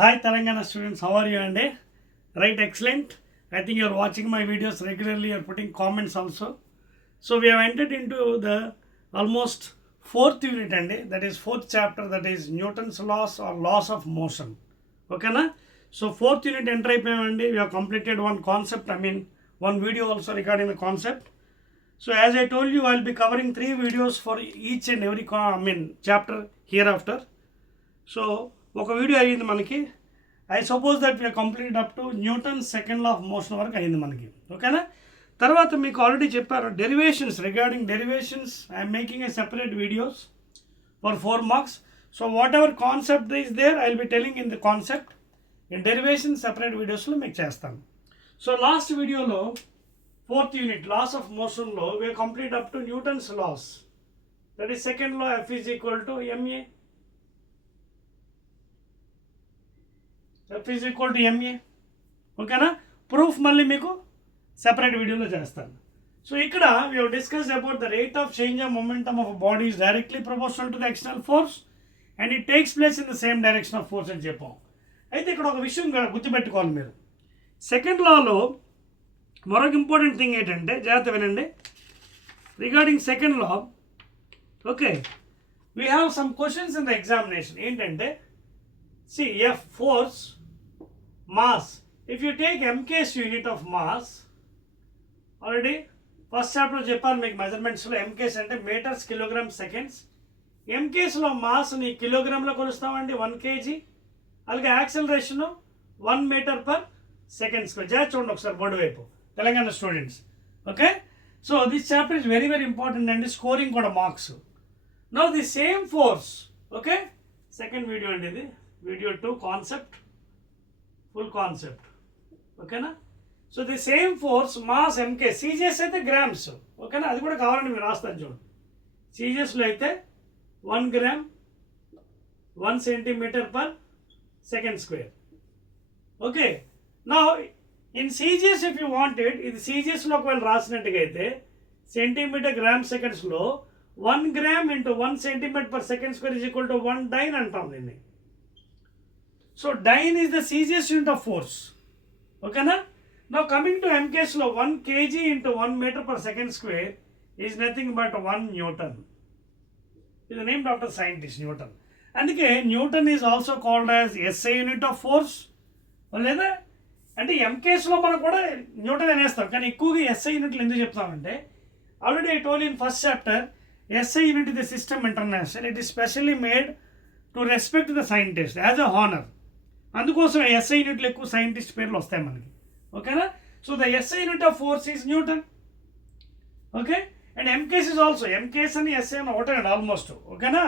Hi Telangana students, how are you and right, excellent. I think you are watching my videos regularly, you are putting comments also. So we have entered into the almost fourth unit and that is fourth chapter, that is Newton's laws or laws of motion. Okay na? So fourth unit enter అయిపోయామండి. We have completed one concept, one video also regarding the concept. So as I told you, I will be covering 3 videos for each and every chapter hereafter. So ఒక video అయ్యింది మనకి. I suppose that we complete up to Newton second law of motion వరకు అయింది మనకి. ఓకేనా? తర్వాత మీకు already చెప్పారు derivations, regarding derivations I'm making a separate videos for 4 marks. So whatever concept is there I will be telling in the concept. In derivation separate వీడియోస్లో మీకు చేస్తాను. సో లాస్ట్ వీడియోలో ఫోర్త్ యూనిట్ లాస్ ఆఫ్ మోషన్లో we complete up to Newton's laws, that is second law F is equal to MA, F is equal to MA. ఓకేనా? Proof మళ్ళీ మీకు separate వీడియోలో చేస్తాను. సో ఇక్కడ we have discussed about the rate of change of momentum of body is directly proportional to the external force and it takes place in the same direction of force అని చెప్పాం. అయితే ఇక్కడ ఒక విషయం గుర్తుపెట్టుకోవాలి మీరు. సెకండ్ లాలో మరొక ఇంపార్టెంట్ థింగ్ ఏంటంటే, జాగ్రత్త వినండి, regarding second law. Okay, we have some questions in the examination. ఏంటంటే see F force mass, if you take mk's unit of mass, already first chapter చెప్పాను మీకు మెజర్మెంట్స్లో mk's అంటే మీటర్స్ కిలోగ్రామ్ సెకండ్స్. mk'sలో మాస్ని కిలోగ్రామ్లో కొలుస్తామండి 1 kg. అలాగే acceleration 1 metre per second square. జాగ్రత్త చూడండి ఒకసారి బోర్డు వైపు Telangana students. Okay, so this chapter is very very important అండి, స్కోరింగ్ కూడా marks. Now the same force, okay, second video అండి ఇది, వీడియో 2 కాన్సెప్ట్, ఫుల్ కాన్సెప్ట్. ఓకేనా? So the same force mass MK, CGS అయితే గ్రామ్స్. ఓకేనా? అది కూడా కావాలని మీరు రాస్తాను చూడండి. సీజిఎస్లో అయితే 1 gram 1 centimetre per second square. Okay, నా in CGS if you wanted, ఇది సీజిఎస్లో ఒకవేళ రాసినట్టుగా అయితే సెంటీమీటర్ గ్రామ్ సెకండ్స్లో 1 gram into 1 centimetre per second square is equal to 1 dyne అంటాం దీన్ని. So dyne is the CGS unit of force. Okay na? Now coming to MK's law, 1 kg into 1 meter per second square is nothing but 1 Newton. It is named after scientist Newton. And Newton is also called as SI unit of force. లేదా అంటే MK's లో మనం కూడా న్యూటన్ అనేస్తాం, కానీ ఎక్కువగా SI యూనిట్లు ఎందుకు చెప్తామంటే, already I told in first chapter, SI unit is the system international. It is specially made to respect the scientist as a honour. అందుకోసం ఎస్ఐ యూనిట్లు ఎక్కువ సైంటిస్ట్ పేర్లు వస్తాయి మనకి. ఓకేనా? So the SI unit of force is newton. Okay, and MKS is also, MKS అని SI అని ఒకటే ఆల్మోస్ట్. ఓకేనా?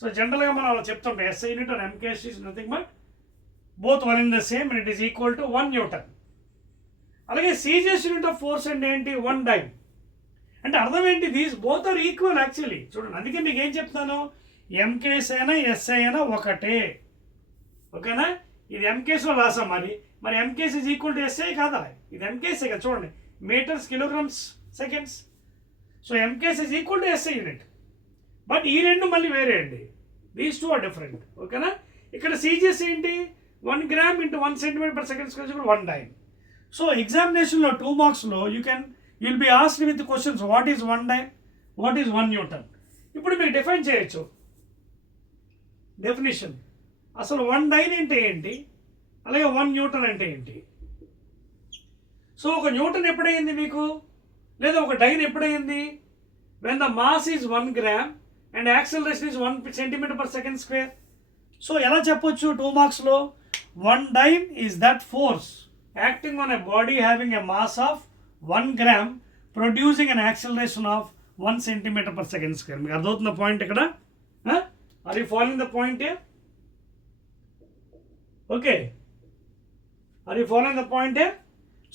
సో జనరల్గా మనం అలా చెప్తుంటాం, SI unit and MKS is nothing but both one in the same and it is equal to 1 newton. అలాగే CGS unit of force అంటే ఏంటి? 1 డైన్. అంటే అర్థం ఏంటి? These both are equal actually. చూడండి, అందుకే మీకు ఏం చెప్తాను, ఎంకేస్ అయినా ఎస్ఐ అయినా ఒకటే. ఓకేనా? ఇది ఎంకేస్లో రాసాం, మరి MKS is equal to SI కాదా? ఇది ఎంకేసే కదా. చూడండి, metres kilograms seconds. So MKS is equal to SI unit. But ఈ రెండు మళ్ళీ వేరే అండి, దీస్ 2 ఆర్ డిఫరెంట్. ఓకేనా? ఇక్కడ సీజిఎస్ ఏంటి? 1 gram into 1 centimetre per second square 1 dyne. So ఎగ్జామినేషన్లో 2 మార్క్స్లో you'll be asked with questions, what is 1 dyne, what is 1 newton. ఇప్పుడు మీరు డిఫైన్ చేయొచ్చు. డెఫినేషన్ అసలు 1 డైన్ అంటే ఏంటి, అలాగే 1 న్యూటన్ అంటే ఏంటి. సో ఒక న్యూటన్ ఎప్పుడైంది మీకు, లేదా ఒక డైన్ ఎప్పుడైంది? When the mass is 1 gram and acceleration is 1 centimetre per second square. So ఎలా చెప్పొచ్చు 2 మార్క్స్లో? 1 dyne is that force acting on a body having a mass of 1 gram producing an acceleration of 1 centimetre per second square. మీకు అర్థమవుతున్న point ఇక్కడ? Are you following the point? Okay, are you following the point?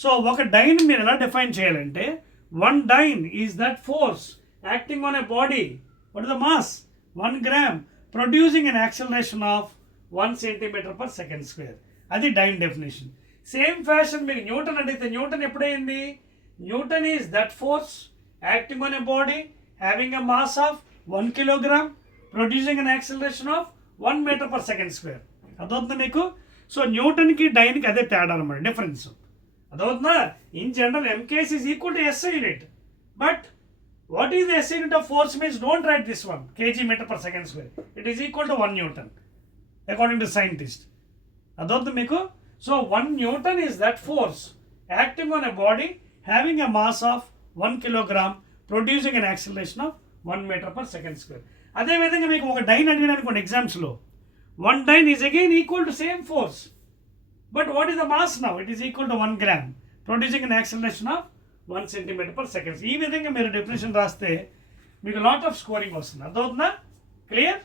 So ఒక dyne మీరు ఎలా డిఫైన్ చేయాలంటే, 1 dyne is that force acting on a body, what is the mass 1 gram producing an acceleration of 1 centimetre per second square. అది dyne definition. Same fashion మీకు newton అడిగితే, newton ఎప్పుడైంది? Newton is that force acting on a body having a mass of 1 kilogram producing an acceleration of 1 metre per second square. అదవుతుంది మీకు. సో న్యూటన్కి డైన్కి అదే తేడా అనమాట, డిఫరెన్స్. అదవుతుందా? In general MKS is equal to SI unit, but what is the SI unit of force means don't write this one, kg meter per second square. It is equal to 1 Newton according to scientist. Adotha meeku. So 1 Newton is that force acting on a body having a mass of 1 kilogram producing an acceleration of 1 meter per second square. అదే విధంగా మీకు ఒక డైన్ అడిగిన అనుకోండి ఎగ్జామ్స్లో, 1 dyne is again equal to same force, but what is the mass now? It is equal to 1 gram producing an acceleration of 1 centimeter per second. ఈ విధంగా మీరు డెఫినేషన్ రాస్తే మీకు లాట్ ఆఫ్ స్కోరింగ్ వస్తుంది. అర్థమవుతుందా? క్లియర్?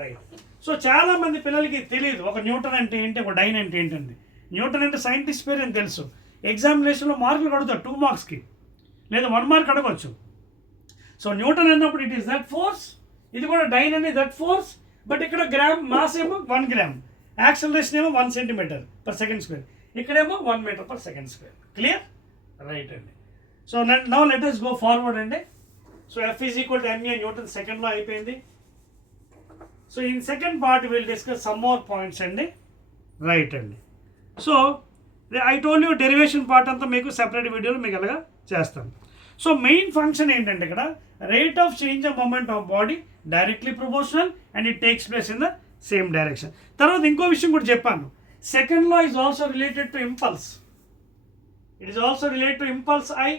రైట్. సో చాలా మంది పిల్లలకి తెలియదు ఒక న్యూటన్ అంటే ఏంటి, ఒక డైన్ అంటే ఏంటండి. న్యూటన్ అంటే సైంటిస్ట్ పేరు అని తెలుసు. ఎగ్జామినేషన్లో మార్కులు అడుగుతారు 2 మార్క్స్కి, లేదా 1 మార్క్ అడగవచ్చు. సో న్యూటన్ అన్నప్పుడు ఇట్ ఈస్ దట్ ఫోర్స్, ఇది కూడా డైన్ అనేది దట్ ఫోర్స్, బట్ ఇక్కడ గ్రామ్ మాస్ ఏమో 1 గ్రామ్, యాక్సలరేషన్ ఏమో 1 సెంటీమీటర్ పర్ సెకండ్ స్క్వేర్, ఇక్కడేమో 1 metre per second square. Clear? Right అండి. So now let us go forward అండి. So F is equal to ma Newton సెకండ్లో అయిపోయింది. So in second part will discuss some more points అండి. Right అండి. So I told you derivation part అంతా మీకు separate వీడియోలో మీకు అలాగా చేస్తాను. సో మెయిన్ ఫంక్షన్ ఏంటంటే ఇక్కడ rate of change of moment of body directly proportional and it takes place in the same direction. తర్వాత ఇంకో విషయం కూడా చెప్పాను, second law is also related to impulse. It is also related to impulse I.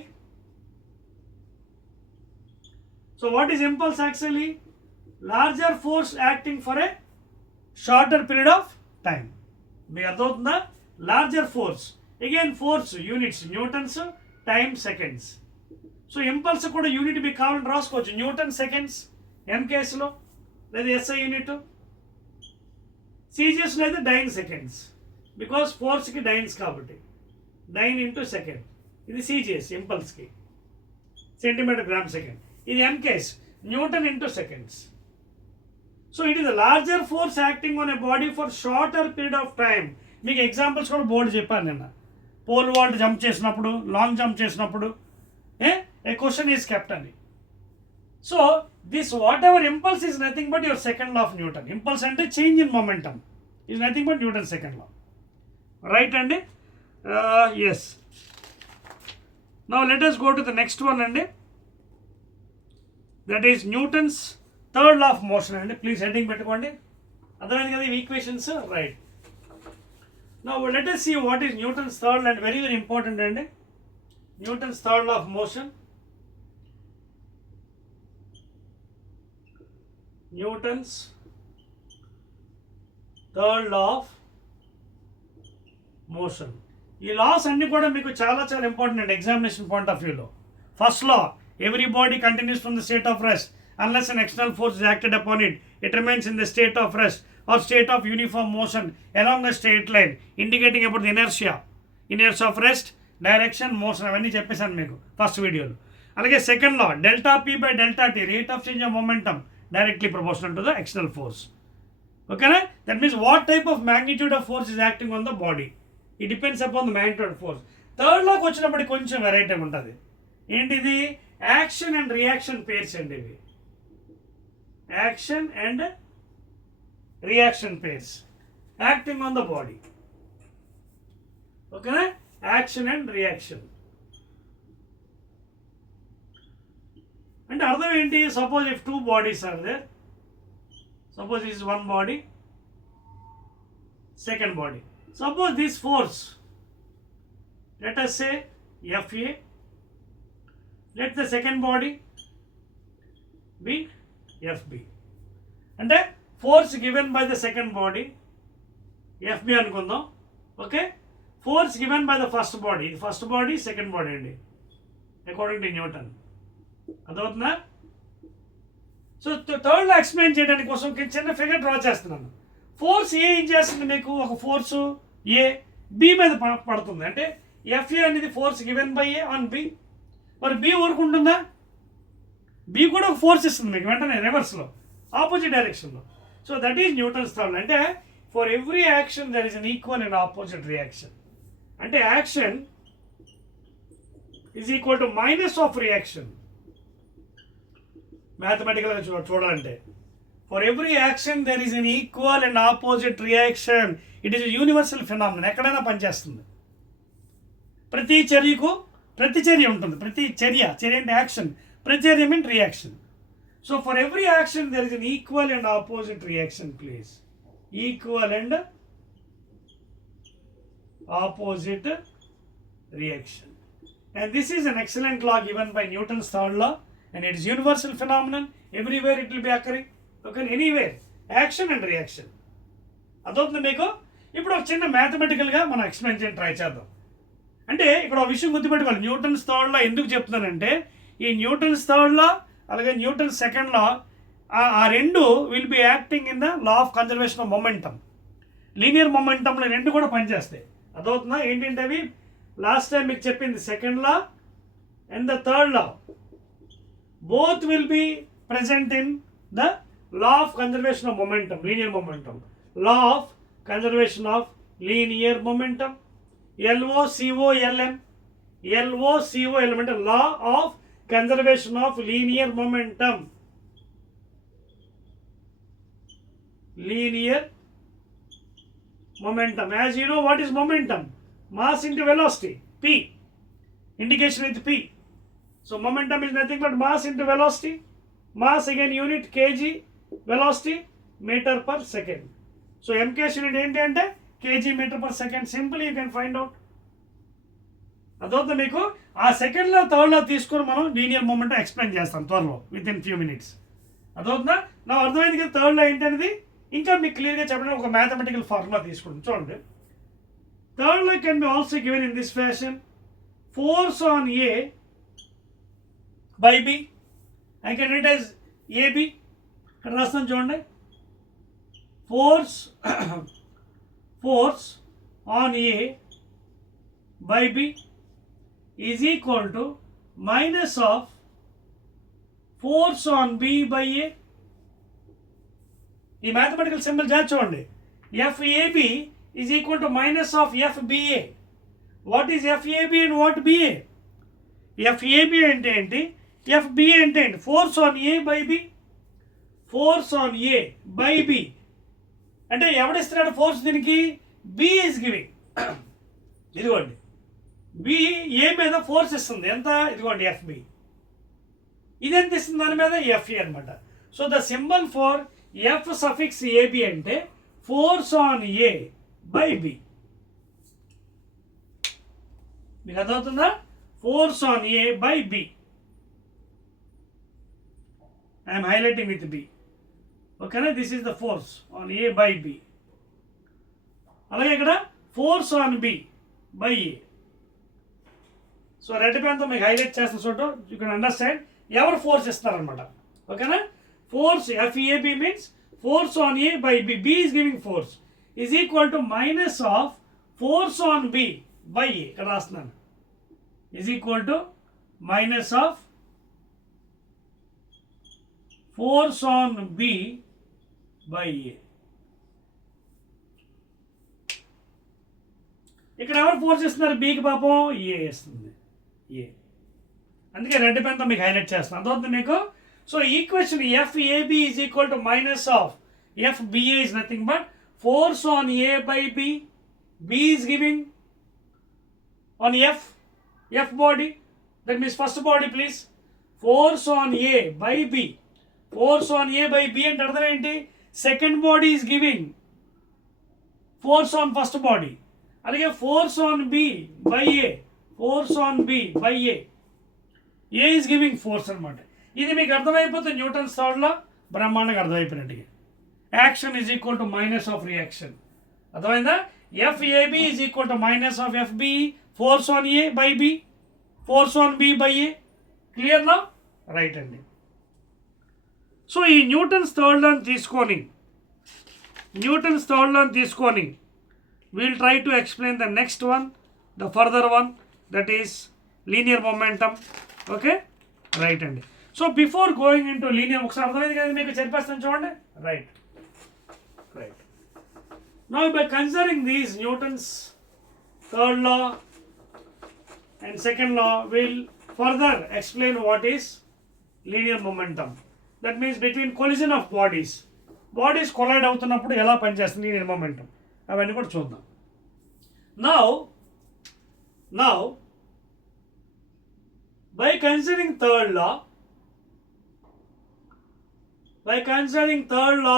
So what is impulse actually? Larger force acting for a shorter period of time. మీకు అర్థమవుతుందా? Larger force, again force units newtons, time seconds. So impulse కూడా unit మీకు కావాలని రాసుకోవచ్చు, Newton seconds ఎంకేఎస్లో, లేదా SI unit. సీజిఎస్లో అయితే డైన్ సెకండ్స్, బికాస్ ఫోర్స్కి డైన్స్ కాబట్టి డైన్ ఇంటూ సెకండ్. ఇది సీజిఎస్ ఇంపల్స్కి, సెంటీమీటర్ గ్రామ్ సెకండ్. ఇది MKS, newton into seconds. So it is the larger force acting on a body for shorter period of time. మీకు examples కూడా board చెప్పాను నిన్న. Pole vault jump చేసినప్పుడు, long jump చేసినప్పుడు a question is kept అని. So this whatever impulse is nothing but your second law of Newton. Impulse అంటే change in momentum is nothing but Newton's second law. Right అండి. Yes. Now let us go to the next one అండి. That is Newton's third law of motion అండి. Please heading పెట్టుకోండి, అర్థమైంది కదా ఈ equations. Right. Now let us see what is Newton's third and very very important అండి. Newton's third law of motion. Newton's third law of motion. ఈ లాస్ అన్ని కూడా మీకు చాలా చాలా ఇంపార్టెంట్ అండి ఎగ్జామినేషన్ పాయింట్ ఆఫ్ వ్యూలో. ఫస్ట్ లా, every body continues from the state of rest unless an external force is acted upon it. It remains in the state of rest or state of uniform motion along a straight line, indicating about the inertia of rest, direction, motion. అవన్నీ చెప్పేసాను మీకు first వీడియోలో. అలాగే second law, delta p by delta t, rate of change of momentum directly proportional to the external force. ఓకేనా? That means what type of magnitude of force is acting on the body, it depends upon the magnitude of force. Third లాకి వచ్చినప్పటికి కొంచెం వెరైటీ ఉంటుంది. ఏంటిది? Action and reaction pairs అండి ఇవి. Action and reaction pairs acting on the body. ఓకేనా? Action and reaction అంటే అర్థం ఏంటి? Suppose if 2 bodies are there, suppose this is one body, second body. Suppose this force, let us say FA, let the second body be FB. అంటే force given by the second body FB అనుకుందాం. Okay, force given by the first body, ఇది first body second body అండి according to Newton. అర్థమవుతుందా? సో థర్డ్లో ఎక్స్ప్లెయిన్ చేయడానికి కోసం చిన్న figure draw చేస్తున్నాను. ఫోర్స్ ఏ ఏం చేస్తుంది మీకు? ఒక ఫోర్సు ఏ బి మీద పడుతుంది అంటే FA అనేది force given by A on B. మరి బి ఊరుకుంటుందా? బి కూడా ఒక ఫోర్స్ ఇస్తుంది మీకు వెంటనే రివర్స్లో, ఆపోజిట్ డైరెక్షన్లో. So that is Newton's third. అంటే for every action there is an equal and opposite reaction. అంటే action is equal to minus of reaction. మ్యాథమెటికల్గా చూడాలంటే for every action there is an equal and opposite reaction. It is universal phenomenon. ఎక్కడైనా పనిచేస్తుంది. ప్రతి చర్యకు ప్రతిచర్య ఉంటుంది. ప్రతి చర్య అంటే యాక్షన్, ప్రతిచర్య mean reaction. So for every action there is an equal and opposite reaction please. Equal and opposite reaction, and this is an excellent law given by Newton's third law, and it is universal phenomenon. Everywhere it will be occurring. Okay, anywhere action and reaction. అదవుతుంది మీకు. ఇప్పుడు ఒక చిన్న మ్యాథమెటికల్గా మనం ఎక్స్ప్లెయిన్ చేయడం ట్రై చేద్దాం. అంటే ఇక్కడ ఒక విషయం గుర్తుపెట్టుకోవాలి. న్యూటన్స్ థర్డ్ లా ఎందుకు చెప్తున్నానంటే, ఈ న్యూటన్స్ థర్డ్ లా అలాగే న్యూటన్ సెకండ్ లా ఆ రెండు will be acting in the law of conservation of momentum. Linear మొమెంటంలో రెండు కూడా పనిచేస్తాయి. అదవుతుందా? ఏంటంటే అవి లాస్ట్ టైం మీకు చెప్పింది second law and the third law both will be present in the law of conservation of momentum, linear momentum. Law of conservation of linear momentum, LOCOLM. LOCOLM అంటే లా of conservation of linear momentum. Linear momentum. As you know, what is momentum? Mass into velocity, P. Indication with P. So momentum is nothing but mass into velocity. Mass again unit kg, velocity meter per second. So MKS unit ఏంటంటే kg meter per second. Simply you can find out. అదవుతుంది మీకు. ఆ సెకండ్లో థర్డ్లో తీసుకొని మనం linear momentum explain చేస్తాం త్వరలో, విత్ ఇన్ ఫ్యూ మినిట్స్. అదవుతుందా? నా అర్థమైంది కదా థర్డ్లో ఏంటనేది. ఇంకా మీకు క్లియర్గా చెప్పడానికి ఒక మ్యాథమెటికల్ ఫార్ములా తీసుకుంటాం. చూడండి, third law can be also given in this fashion. Force on A by B, I can write as AB. ఇక్కడ రాస్తాను చూడండి. Force on A by B is equal to minus of force on B by A. ఈ mathematical symbol జాగ్రత్త చూడండి. FAB is equal to minus of FBA. What is FAB and what BA? FAB అంటే ఏంటి, FBA అంటే ఏంటి? Force on A by B. Force on A by B అంటే ఎవడిస్తున్నాడు force దీనికి? B is giving. ఇదిగోండి, B ఏ మీద force ఇస్తుంది. ఎంత? ఇదిగోండి FB. ఇది ఎంత ఇస్తుంది దాని మీద? FA అనమాట. So the symbol for F suffix AB అంటే force on A by B. మీకు అర్థమవుతుందా? Force on A by B. I'm highlighting with B. ఓకేనా? This is the force on A by B. అలాగే ఇక్కడ force on B by A. So red పెన్తో మీకు highlight చేస్తున్న చోట యూ కెన్ అండర్స్టాండ్ ఎవరు ఫోర్స్ ఇస్తారనమాట. ఓకేనా? Force FAB means force on A by B. B is giving force is equal to minus of force on B by A. ఇక్కడ రాస్తున్నాను. Is equal to minus of force on B by A. ఇక్కడ ఎవరు ఫోర్స్ ఇస్తున్నారు? బీకి పాపం ఏ ఇస్తుంది. ఏ. అందుకే రెడ్ పెన్తో మీకు హైలైట్ చేస్తున్నాను. అర్థమవుతుంది మీకు? So equation FAB is equal to minus of FBA is nothing but force on A by B. B is giving on F body. That means first body please. Force on A by B. Force on A by B and అర్థం ఏంటి? Second body is giving force on first body. అలాగే force on B by A. Force on B by A. A is giving force అనమాట. ఇది మీకు అర్థమైపోతుంది. Newton's third law బ్రహ్మాండంగా అర్థమైపోయినట్టుగా. Action is equal to minus of reaction. అర్థమైందా? FAB is equal to minus of FB. Force on A by B. Force on B by A. క్లియర్నా? Right అండి. So ఈ న్యూటన్స్ థర్డ్ లాని తీసుకొని we'll try to explain the next one, the further one, that is linear momentum. Okay? Right అండి. So before going into linear ఒకసారి అర్థమైంది కదా మీకు? చెప్పేస్తాను చూడండి. Right. Now by considering these Newton's third law and second law will further explain what is linear momentum. That means between collision of bodies. Bodies collide అవుతున్నప్పుడు ఎలా పనిచేస్తుంది linear momentum అవన్నీ కూడా చూద్దాం. Now by considering third law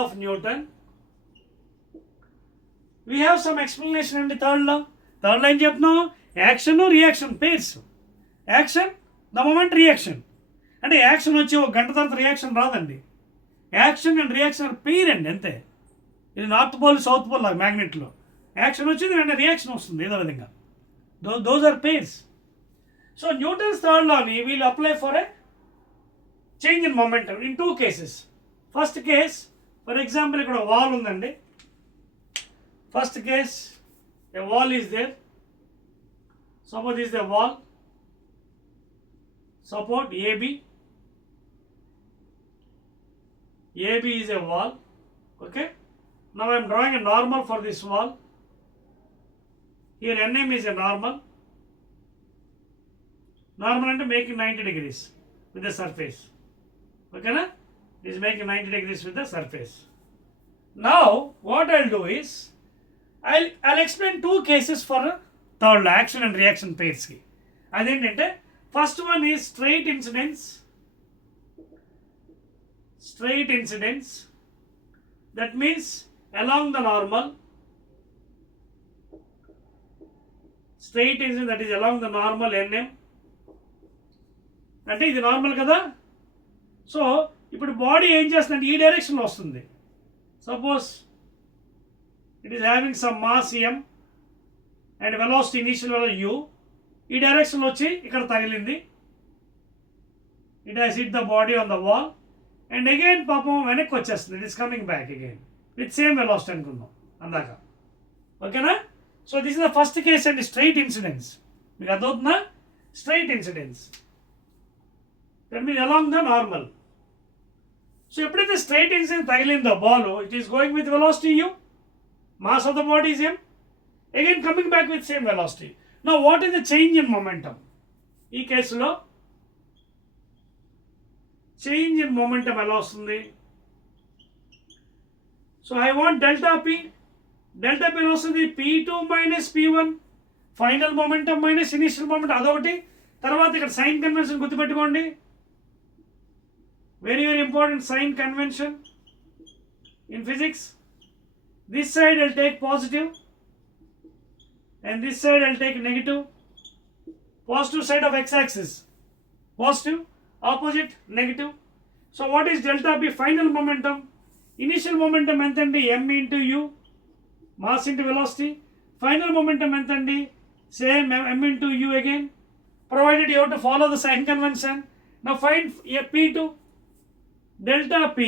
of Newton, we have some explanation in the third law ఏం చెప్తున్నాం, action reaction pairs. Action the moment, reaction అంటే యాక్షన్ వచ్చి ఒక గంట తర్వాత రియాక్షన్ రాదండి. యాక్షన్ అండ్ రియాక్షన్ పెయిర్ అండి అంతే. ఇది నార్త్ పోల్ సౌత్ పోల్ లాగా మ్యాగ్నెట్లో యాక్షన్ వచ్చింది వెంటనే రియాక్షన్ వస్తుంది ఏదో విధంగా. Those are pairs. So Newton's third లాని we'll apply for a change in momentum in 2 cases. First case for example ఇక్కడ వాల్ ఉందండి. First case a wall is there. Suppose this is the wall. Support AB. AB is a wall. Okay. Now I am drawing a normal for this wall. Here NM is a normal. Normal and making 90 degrees with the surface. Okay na? It is making 90 degrees with the surface. Now what I'll do is I'll explain 2 cases for third law, action and reaction pairs ki. Adentante first one is straight incidence. That means along the normal. Straight incidence, that is along the normal NM. అంటే ఇది నార్మల్ కదా. సో ఇప్పుడు బాడీ ఏం చేస్తుందంటే ఈ డైరెక్షన్లో వస్తుంది. Suppose it is having some mass m and velocity initial value u. ఈ డైరెక్షన్లో వచ్చి ఇక్కడ తగిలింది. It has hit the body on the wall and again పాపం వెనక్కి వచ్చేస్తుంది. It is coming back again with same velocity అనుకుందాం అందాక. ఓకేనా. So this is the first case and straight incidence. మీకు అర్థమవుతుందా? Straight incidence that means along the normal. So ఎప్పుడైతే straight incidence తగిలిందో ball, it is going with velocity u. Mass of the body is m. Again coming back with same velocity. Now what is the change in momentum? ఈ కేసులో change in momentum ఎలా వస్తుంది? So I want delta P. Delta P వస్తుంది p2 minus p1. Final momentum minus initial momentum అదొకటి. తర్వాత ఇక్కడ sign convention గుర్తుపెట్టుకోండి. Very very important sign convention in physics. This side I'll take positive and this side I'll take negative. Positive side of x-axis positive, opposite negative. So what is delta p? Final momentum. Initial momentum entandi m into u, mass into velocity. Final momentum entandi same m into u again, provided you have to follow the sign convention. Now find p2. Delta p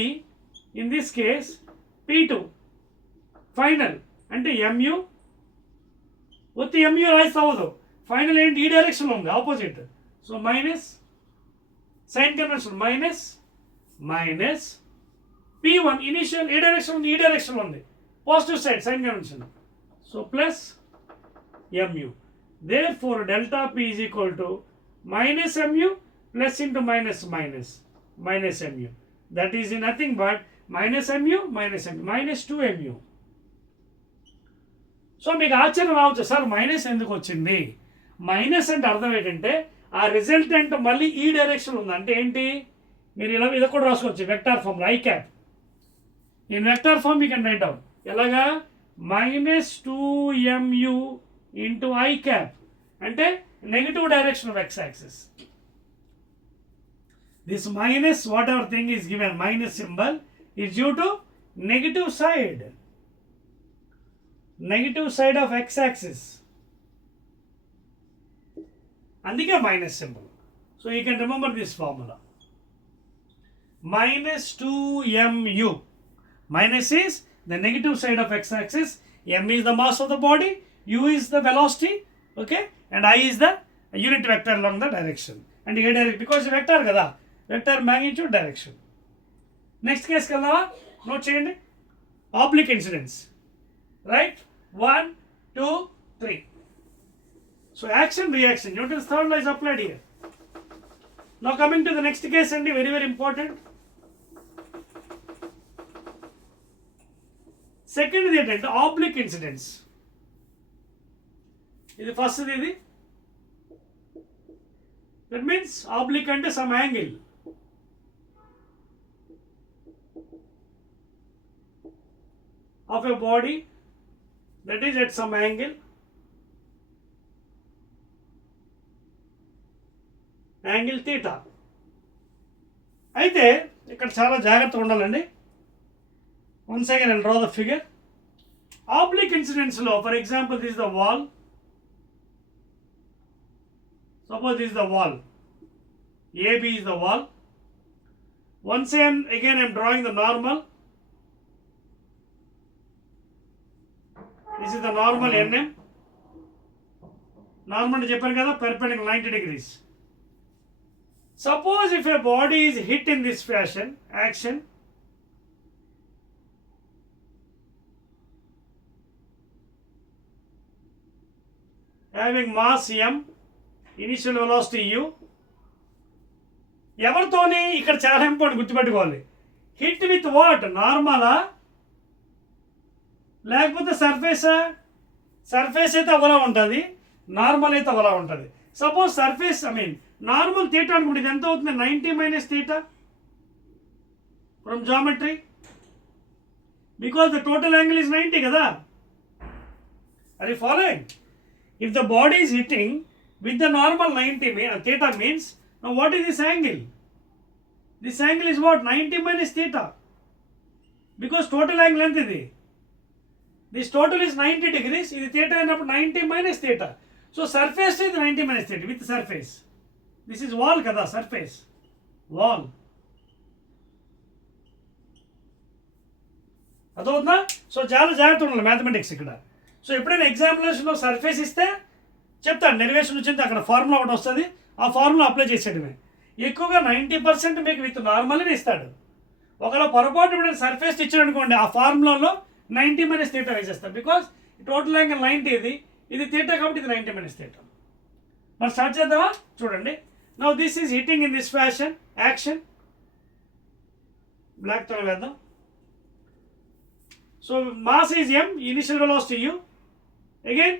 in this case p2 final అంటే mu. ఒత్తి mu రాయిస్తే అవ్వదు. Final ఏంటి ఈ డైరెక్షన్లో ఉంది opposite. So minus sign convention minus p1 initial ఏ direction ఉంది, ఈ డైరెక్షన్లో ఉంది positive side sign convention. So plus mu. Therefore delta p is equal to minus mu plus into minus mu. That is nothing but minus mu minus 2 mu. So మీకు ఆశ్చర్యం రావచ్చు, sir minus ఎందుకు వచ్చింది? మైనస్ అంటే అర్థం ఏంటంటే ఆ రిజల్టెంట్ మళ్ళీ ఈ డైరెక్షన్ ఉంది. అంటే ఏంటి, మీరు ఇలా ఇది కూడా రాసుకోవచ్చు vector form I cap. In vector form you can write down ఎలాగా minus 2mu into I cap అంటే negative direction of X axis. This minus whatever thing is given minus symbol is due to negative side of x-axis. అందుకే minus symbol. So you can remember this formula. minus 2mu. Minus is the negative side of x-axis. M is the mass of the body. U is the velocity. Okay. And I is the unit vector along the direction. And A direct because vector kada. Vector magnitude direction. Next case kada. Note cheyandi. Oblique incidence. Right? 1, 2, 3. So action reaction. Newton's third law is applied here. Now coming to the next case and very very important. సెకండ్ది ఏంటంటే oblique incidents. ఇది ఫస్ట్ది. ఇది that means oblique అంటే some angle. Of a body that is at some angle, angle theta. అయితే ఇక్కడ చాలా జాగ్రత్తగా ఉండాలండి. Once again I draw the figure. Oblique ఇన్సిడెంట్స్లో for example this the wall. Suppose this the wall, AB is the wall. Once again I am drawing the normal. This is the normal NM. Normal అంటే చెప్పాను కదా, perpendicular 90 degrees. Suppose if a body is hit in this fashion, action, having mass M, initial velocity U. ఎవరితోని ఇక్కడ చాలా ఇంపార్టెంట్ గుర్తుపెట్టుకోవాలి. Hit with what? నార్మలా లేకపోతే సర్ఫేసా? సర్ఫేస్ అయితే ఒకలా ఉంటుంది, నార్మల్ అయితే ఒకలా ఉంటుంది. సపోజ్ సర్ఫేస్ నార్మల్ థీటా అనుకుంటే ఇది ఎంత అవుతుంది? 90 minus theta from geometry, because the total angle is 90 కదా. అది following. If the body is hitting with the normal 90 theta means now what is this angle? This angle is what? 90 minus theta, because total angle ఎంత ఇది? This total is 90 degrees. ఇది theta అయినప్పుడు 90 minus theta. So surface is 90 minus theta with surface. This is wall కదా, surface wall. అదవుతుందా? సో చాలా జాగ్రత్త ఉండాలి మ్యాథమెటిక్స్ ఇక్కడ. సో ఎప్పుడైనా ఎగ్జామినేషన్లో సర్ఫేస్ ఇస్తే చెప్తాను, డెరివేషన్ వచ్చింది అక్కడ ఫార్ములా ఒకటి వస్తుంది, ఆ ఫార్ములా అప్లై చేసేయడమే. ఎక్కువగా 90% మీకు విత్ నార్మల్ని ఇస్తాడు. ఒకవేళ పొరపాటు ఇప్పుడు సర్ఫేస్ ఇచ్చాడు అనుకోండి, ఆ ఫార్ములాలో 90 minus theta వేసేస్తాం, బికాస్ టోటల్ యాంగిల్ 90, ఇది theta కాబట్టి ఇది 90 minus theta. మరి స్టార్ట్ చేద్దామా? చూడండి. Now this is hitting in this fashion, action. బ్లాక్తో వేద్దాం. So mass is M, initial velocity U. Again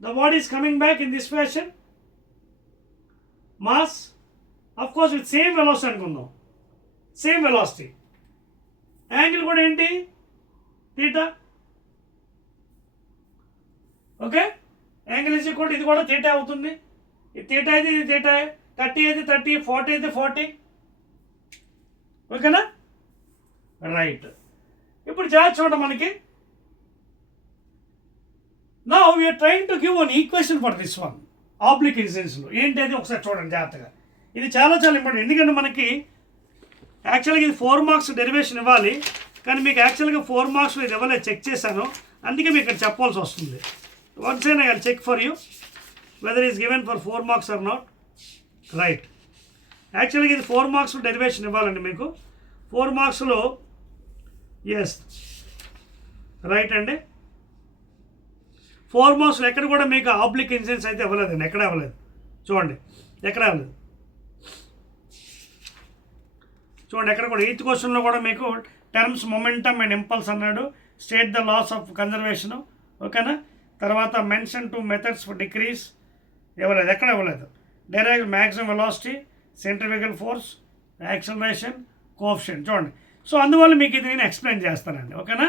the body is coming back in this fashion. Mass of course with same velocity అనుకుందాం, same velocity. Angle కూడా ఏంటి? Theta. Okay, angle is equal, ఇది కూడా థీటా అవుతుంది. ఇది థీటా అయితే ఇది థీటా, 30 అయితే 30, 40 అయితే 40. ఓకేనా? రైట్. ఇప్పుడు జాగ్రత్త చూడండి, మనకి now we're trying to give one equation for this one. Oblique ఇన్సిడెంట్స్లో ఏంటి అది ఒకసారి చూడండి జాగ్రత్తగా. ఇది చాలా చాలా ఇంపార్టెంట్, ఎందుకంటే మనకి యాక్చువల్గా ఇది 4 marks డెరివేషన్ ఇవ్వాలి, కానీ మీకు యాక్చువల్గా 4 marks ఇది ఇవ్వలేదు, చెక్ చేశాను, అందుకే మీకు ఇక్కడ చెప్పాల్సి వస్తుంది. Once I will check for you whether is given for 4 marks or not. Right. యాక్చువల్గా ఇది 4 marks డెరివేషన్ ఇవ్వాలండి మీకు. 4 marksలో ఎస్ రైట్ అండి. 4 marksలో ఎక్కడ కూడా మీకు ఆబ్లిక్ ఇన్సిడెంట్స్ అయితే ఇవ్వలేదండి, ఎక్కడ ఇవ్వలేదు. చూడండి, ఎక్కడ ఇవ్వలేదు. చూడండి, ఎక్కడ కూడా 8th క్వశ్చన్లో కూడా మీకు టర్మ్స్ మొమెంటమ్ అండ్ ఇంపల్స్ అన్నాడు, state the laws of conservation. ఓకేనా? తర్వాత మెన్షన్ 2 methods ఫర్ డిక్రీజ్ ఇవ్వలేదు, ఎక్కడ ఇవ్వలేదు. Direct maximum velocity, centrifugal force, acceleration, coefficient. చూడండి. సో అందువల్ల మీకు ఇది నేను ఎక్స్ప్లెయిన్ చేస్తానండి. ఓకేనా?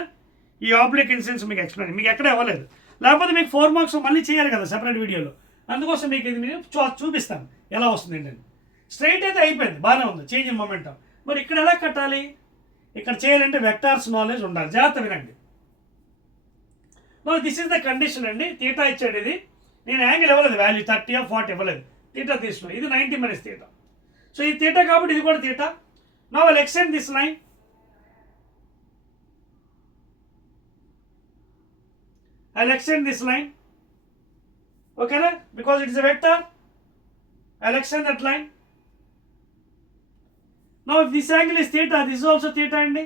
ఈ ఆబ్లిక్ ఇన్సిడెంట్స్ మీకు ఎక్స్ప్లెయిన్, మీకు ఎక్కడ ఇవ్వలేదు, లేకపోతే మీకు 4 marks మళ్ళీ చేయాలి కదా సెపరేట్ వీడియోలో. అందుకోసం మీకు ఇది నేను చూపిస్తాను ఎలా వస్తుంది ఏంటండి. స్ట్రైట్ అయితే అయిపోయింది, బాగానే ఉంది, చేంజ్ ఇన్ మొమెంటం. మరి ఇక్కడ ఎలా కట్టాలి? ఇక్కడ చేయాలంటే వెక్టార్స్ నాలెడ్జ్ ఉండాలి. జాగ్రత్త వినండి. దిస్ ఇస్ ద కండిషన్ అండి. థీటా ఇచ్చాడు, ఇది నేను యాంగిల్ ఇవ్వలేదు, వాల్యూ 30 or 40 ఇవ్వలేదు, థీటా తీసుకున్నాను. ఇది 90 minus theta. సో ఇది థీటా కాబట్టి ఇది కూడా theta. Now I will extend this line. I will extend this line. ఓకేనా? Because it is a vector. I will extend that line. Now if this angle is theta, this is also theta అండి,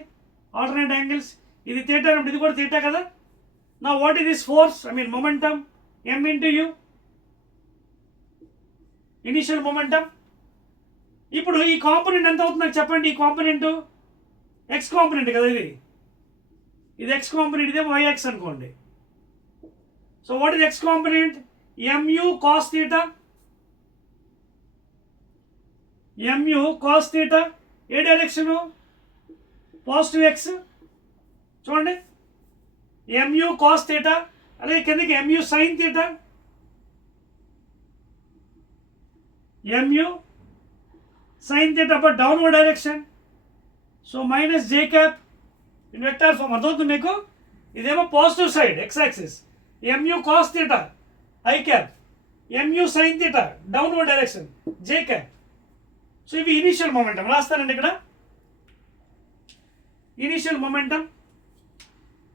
alternate angles. ఇది theta అన్నప్పుడు ఇది కూడా theta కదా. Now what is this force? Momentum, M into U, initial momentum. ఇప్పుడు ఈ కాంపోనెంట్ ఎంత అవుతుంది నాకు చెప్పండి. ఈ కాంపోనెంట్ ఎక్స్ కాంపోనెంట్ కదా, ఇది ఇది x కాంపోనెంట్, ఇదేమో yx అనుకోండి. So what is x component? mu cos theta, mu cos theta A direction? Positive x. చూడండి mu cos theta, అలాగే కిందకి mu sin theta, mu sin theta but downward direction. So minus j cap in vector form. అర్థమవుతుంది మీకు? ఇదేమో positive side x axis, mu cos theta i cap, mu sin theta downward direction j cap. So ఇవి initial momentum. రాస్తానండి ఇక్కడ initial momentum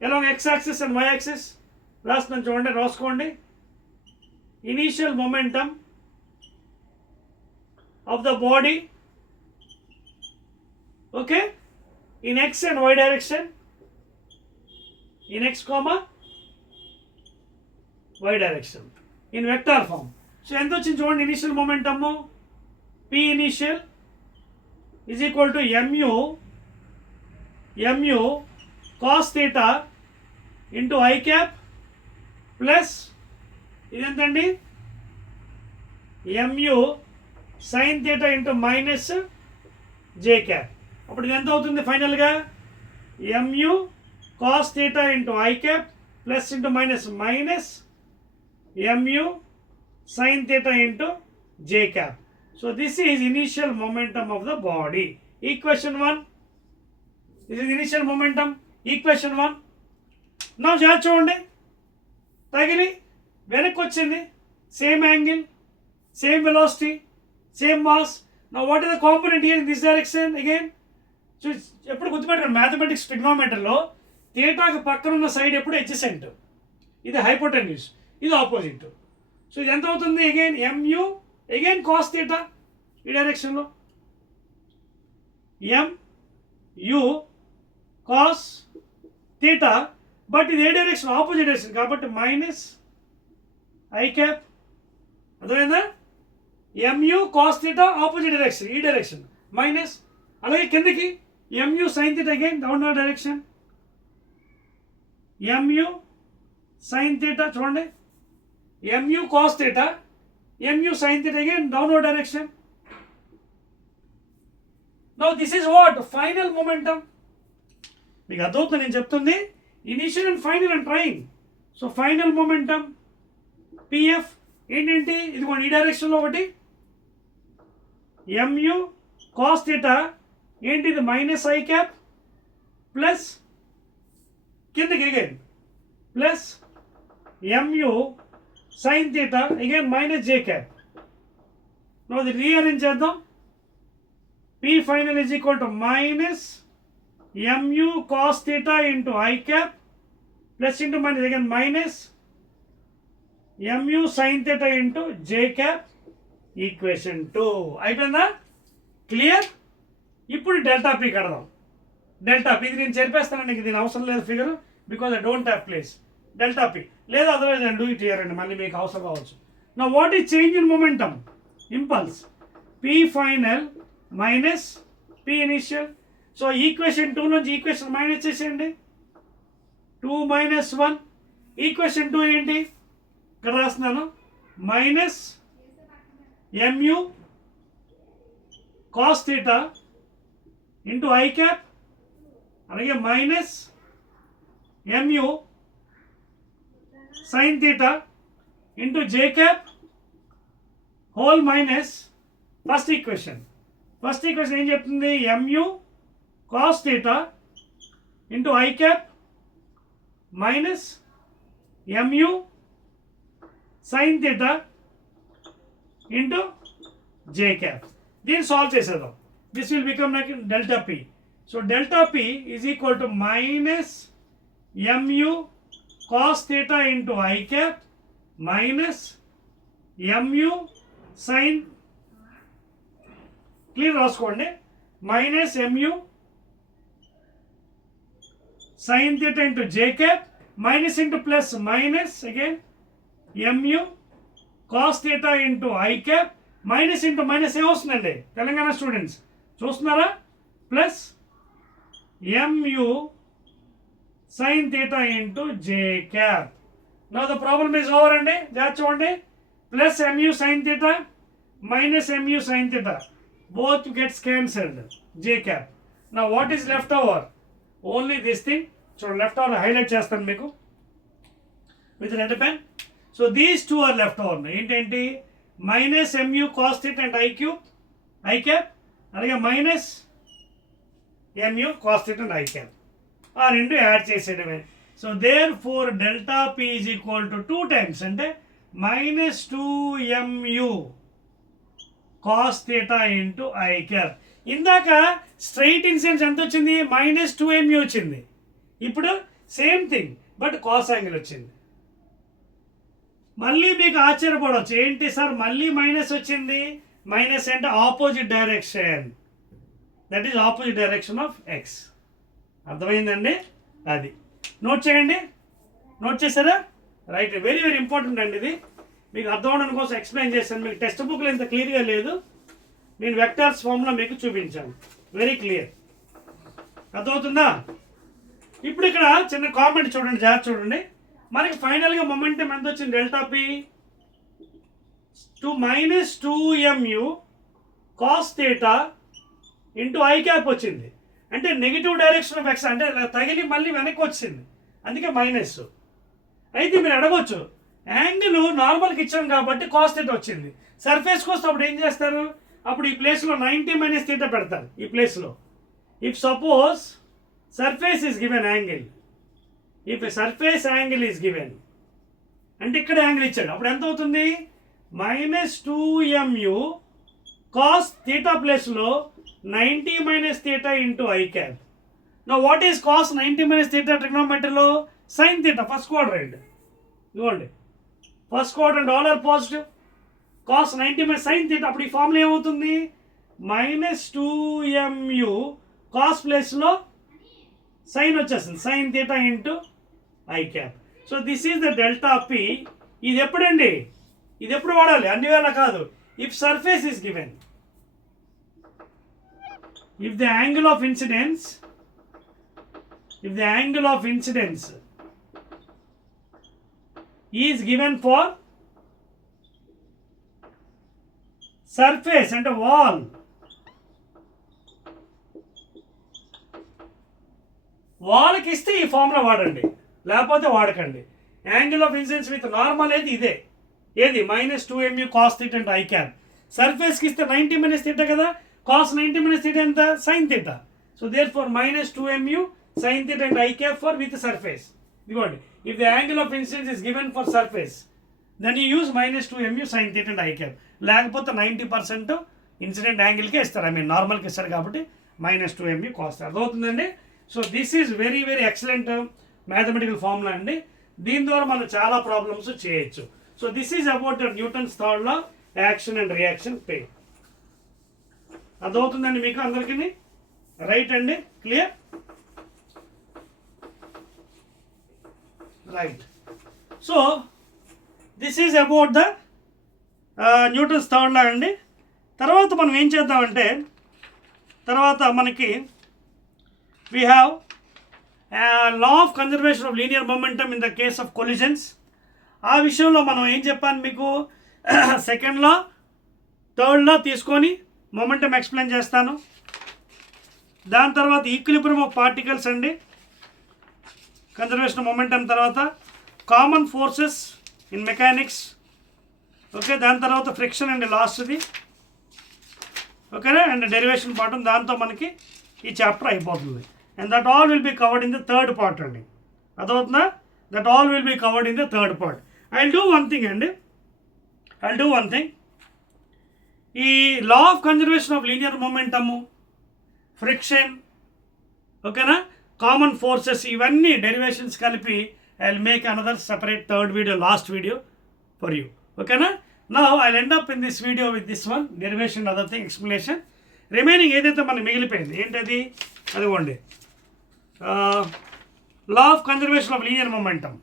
along x axis and y axis. రాస్తున్నాను చూడండి, రాసుకోండి. Initial momentum of the body, okay, in x and y direction, in x comma y direction, in vector form. So ఎంత వచ్చింది చూడండి initial momentum. p initial is equal to mu cos theta into i cap plus ఇదెంతండి mu sin theta into minus j cap. అప్పుడు ఇది ఎంత అవుతుంది ఫైనల్గా? mu cos theta into i cap plus into minus mu sin theta into j cap. So this is initial momentum of the body. Equation 1. This is initial momentum. Equation 1. Now జాగ్రత్త చూడండి, తగిలి వెనక్కి వచ్చింది, same angle, same velocity, same mass. Now what is the component here in this direction again? So ఎప్పుడు గుర్తుపెట్టుకోండి, మ్యాథమెటిక్స్ ట్రిగ్నోమెట్రీలో థీటాకి పక్కన ఉన్న సైడ్ ఎప్పుడు ఎడ్జసెంట్, ఇది హైపోటెన్యూస్, ఇది ఆపోజిట్. సో ఇది ఎంత అవుతుంది again? mu again cos theta ఈ డైరెక్షన్లో, mu కాస్ థీటా, బట్ ఇది ఏ డైరెక్షన్? ఆపోజిట్ డైరెక్షన్ కాబట్టి మైనస్ ఐ క్యాప్. అర్థమైందా? mu cos theta opposite direction, ఈ డైరెక్షన్ మైనస్, అలాగే కిందకి mu sin theta again downward direction, mu sin theta చూడండి, mu cos theta, mu sin theta again downward direction. Now this is what? Final momentum. మీకు అర్థమవుతుంది నేను చెప్తుంది? Initial and final and train. So final momentum pf ఏంటంటే ఇదిగోండి ఈ డైరెక్షన్లో ఒకటి mu cos theta ఏంటిది? మైనస్ ఐ క్యాప్ ప్లస్ కిందకి again plus mu sin theta again minus j cap. No అది రీఅరేంజ్ చేద్దాం. p final is equal to minus mu cos theta into I cap plus into minus again minus mu sin theta into j cap equation 2. అయిపోయిందా? Clear? ఇప్పుడు delta P కడదాం. Delta P ఇది నేను చేర్పేస్తానండి, దీని అవసరం లేదు figure, because I don't have place. Delta P లేదా otherwise I do it here అండి, మళ్ళీ మీకు అవసరం కావచ్చు. నా what is change in momentum? Impulse. P final minus P initial. So equation 2 నుంచి ఈక్వేషన్ మైనస్ చేసేయండి. 2 minus 1. ఈక్వేషన్ 2 ఏంటి? ఇక్కడ రాస్తున్నాను, minus mu cos theta into I cap అలాగే minus mu sin theta into j cap whole minus first equation. First equation ఏం చెప్తుంది? mu cos theta into I cap minus mu sin theta into j cap. దీన్ని సాల్వ్ చేసేద్దాం. This will become like delta P. So delta P is equal to minus mu cos theta into I cap minus mu sin, clear రాసుకోండి, minus mu sin theta into j cap minus into plus minus again mu cos theta into I cap minus into minus ఏమొస్తుందండి Telangana students చూస్తున్నారా? Plus mu sin theta into j cap. Now the problem is over అండి. జాగ్రత్త చూడండి. Plus mu sin theta minus mu sin theta both gets cancelled. j cap. Now what is left over? Only this thing. చూడండి left over highlight చేస్తాను మీకు with red pen. So these two are left over. ఏంటంటే minus mu cos theta and I cap అలాగే minus mu cos theta and I cap ఆ రెండు add చేసేయడమే. So therefore delta P is equal to 2 times అంటే minus 2mu cos theta into I cap. ఇందాక straight incidence ఎంత వచ్చింది? minus 2mu వచ్చింది. ఇప్పుడు same thing but cos angle వచ్చింది. మళ్ళీ మీకు ఆశ్చర్యపడవచ్చు, ఏంటి సార్ మళ్ళీ మైనస్ వచ్చింది? మైనస్ అంటే opposite direction, that is opposite direction of X. అర్థమైందండి? అది నోట్ చేయండి. నోట్ చేశారా? రైట్. వెరీ వెరీ ఇంపార్టెంట్ అండి ఇది. మీకు అర్థం అవడం కోసం ఎక్స్ప్లెయిన్ చేశాను. మీకు టెక్స్ట్ బుక్లో ఇంత క్లియర్గా లేదు, నేను వెక్టర్స్ ఫామ్లో మీకు చూపించాను. Very clear. అర్థమవుతుందా? ఇప్పుడు ఇక్కడ చిన్న కామెంట్ చూడండి, జాగ్రత్త చూడండి. మనకి ఫైనల్గా మొమెంటం ఎంత వచ్చింది? Delta P to minus 2mu cos theta into I cap వచ్చింది. అంటే నెగిటివ్ డైరెక్షన్ ఆఫ్ ఎక్స్, అంటే తగిలి మళ్ళీ వెనక్కి వచ్చింది, అందుకే మైనస్. అయితే మీరు అడగవచ్చు, యాంగిల్ నార్మల్కి ఇచ్చాం కాబట్టి కాస్ థీటా వచ్చింది. సర్ఫేస్కి వస్తే అప్పుడు ఏం చేస్తారు? అప్పుడు ఈ ప్లేస్లో 90 మైనస్ థీటా పెడతారు. ఈ ప్లేస్లో if suppose surface is given angle, if a surface angle is given అంటే ఇక్కడ యాంగిల్ ఇచ్చాడు, అప్పుడు ఎంత అవుతుంది? minus 2mu cos theta ప్లేస్లో 90 minus theta into I cap. నా what is cos 90 minus theta ట్రిగ్నోమెట్రీలో? Sine theta first quadrant. ఇదిగోండి first quadrant all are positive. Cos 90 minus sine theta, అప్పుడు ఈ ఫార్ములా ఏమవుతుంది? minus 2mu కాస్ ప్లేస్లో sine వచ్చేస్తుంది, sine theta into I cap. So this is the delta P. ఇది ఎప్పుడండి? ఇది ఎప్పుడు వాడాలి? అన్ని వేళ కాదు. If surface is given, if the angle of incidence, if the angle of incidence is given for surface అంటే వాల్, వాల్కి ఇస్తే ఈ ఫార్ములా వాడండి, లేకపోతే వాడకండి. Angle of incidence with normal ఏది ఇదే, ఏది minus 2mu cos theta and I cap. సర్ఫేస్కి ఇస్తే 90 మైనస్ థీటా కదా, కాస్ 90 మైనస్ థీటా ఎంత? Sine theta. So therefore minus 2mu sin theta and I cap for with surface. ఇదిగోండి, if the angle of incidence is given for surface then you use minus 2mu sin theta and I cap. లేకపోతే 90% ఇన్సిడెంట్ యాంగిల్కే ఇస్తారు, I mean నార్మల్కి ఇస్తారు కాబట్టి minus 2mu cos. అర్థమవుతుందండి? So this is very very excellent mathematical formula అండి. దీని ద్వారా మనం చాలా ప్రాబ్లమ్స్ చేయొచ్చు. So this is about the Newton's third law, action and reaction pair. అర్థమవుతుందండి మీకు అందరికీ? రైట్ అండి, clear? Right. So this is about the Newton's third law అండి. తర్వాత మనం ఏం చేద్దామంటే, తర్వాత మనకి we have law of conservation of linear momentum in the case of collisions. ఆ విషయంలో మనం ఏం చెప్పాను మీకు? సెకండ్ లా, థర్డ్ లా తీసుకొని మొమెంటం ఎక్స్ప్లెయిన్ చేస్తాను. దాని తర్వాత ఈక్విలిబ్రియం ఆఫ్ పార్టికల్స్ అండి, కన్జర్వేషన్ ఆఫ్ మొమెంటం, తర్వాత common forces in mechanics, okay. దాని తర్వాత ఫ్రిక్షన్ అండి లాస్ట్ది, ఓకేనా, అండ్ డెరివేషన్ పార్ట్. దాంతో మనకి ఈ చాప్టర్ అయిపోతుంది. And that all will be covered in the third part అండి. అర్థమవుతుందా? That all will be covered in the third part. I'll do one thing అండి, I'll do one thing. ఈ law of conservation of linear momentum, friction, ఓకేనా, common forces, ఇవన్నీ derivations కలిపి I will make another separate third video, last video for you, ఓకేనా. Now I'll end up in this video with this one derivation, other thing, explanation. Remaining ఏదైతే మనకి మిగిలిపోయింది ఏంటది? అదిగోండి, law of conservation of linear momentum,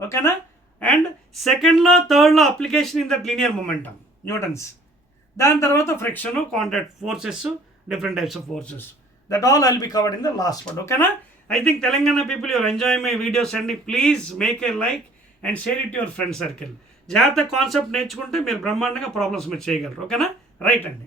ఓకేనా, and second law, third law application in that linear momentum, Newton's. దాని తర్వాత friction, contact forces, different types of forces, that all I'll be covered in the last part, ఓకేనా. I think Telangana people your enjoy my videos అండి. Please make a like and share it your friend circle. జాగ్రత్త concept నేర్చుకుంటే మీరు బ్రహ్మాండంగా ప్రాబ్లమ్స్ మీరు చేయగలరు. ఓకేనా? రైట్ అండి.